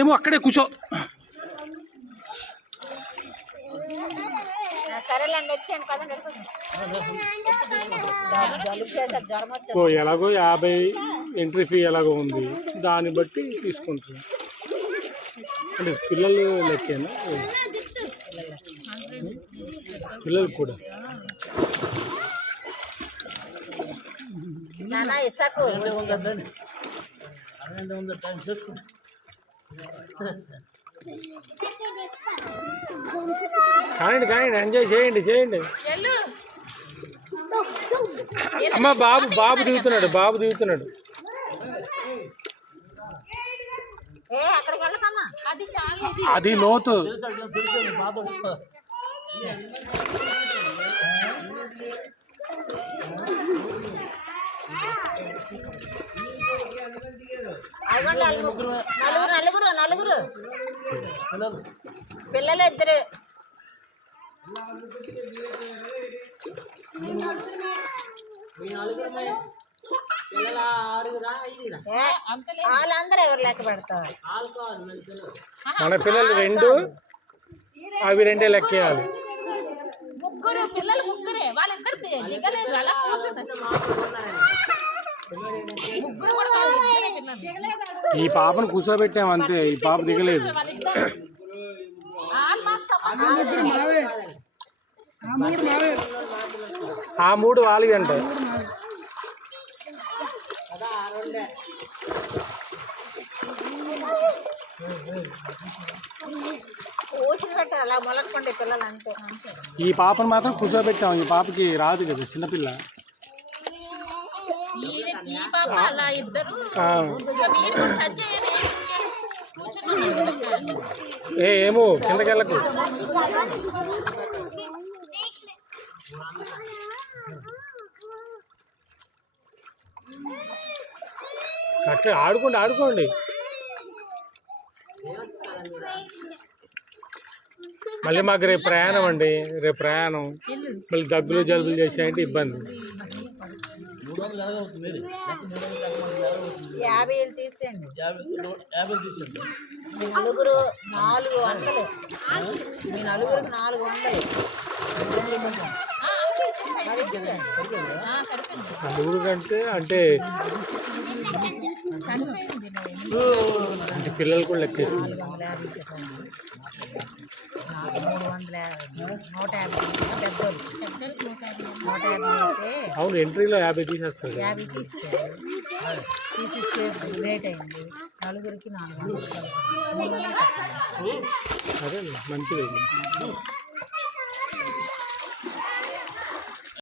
ఏమో అక్కడే కూర్చో. ఎలాగో 50 ఎంట్రీ ఫీ ఎలాగో ఉంది, దాన్ని బట్టి తీసుకుంటున్నాం. అంటే పిల్లలు లెక్కేనా? పిల్లలకు కూడా కానివ్వండి కానివ్వండి, ఎంజాయ్ చేయండి. అమ్మ బాబు దిగుతున్నాడు. అది లోతు. నలుగురు పిల్లలు ఇద్దరు. వాళ్ళందరూ ఎవరు లెక్క పెడతారు? మన పిల్లలు 2, అవి 2 లెక్కేయాలి. ముగ్గురు పిల్లలు, ముగ్గురే. వాళ్ళిద్దరు దిగలేదు, అలా కూర్చుంటారు. ఈ పాపను కూర్చోబెట్టాం అంతే, ఈ పాప దిగలేదు. ఆ 3 వాళ్ళవి అంట. అలా మొలకండి పిల్లలు అంతే. ఈ పాపను మాత్రం కూర్చోబెట్టాం, ఈ పాపకి రాదు కదా, చిన్నపిల్ల. ఏమో కిందకెళ్ళకు. అక్కడ ఆడుకోండి. మళ్ళీ మాకు రేపు ప్రయాణం అండి, మళ్ళీ దగ్గులు జలుబులు చేసాయంటే ఇబ్బంది. 50 తీసేయండి. నలుగురు 400. మీ నలుగురికి 400. నలుగురు కంటే అంటే పిల్లలు కూడా లెక్కేసింది. 150 పెద్దోళ్ళు 150 అయితే అవును, ఎంట్రీలో 50 తీసేస్తారు. 50 తీసిస్తే లేట్ అయింది. నలుగురికి 400. అదే మంచిది.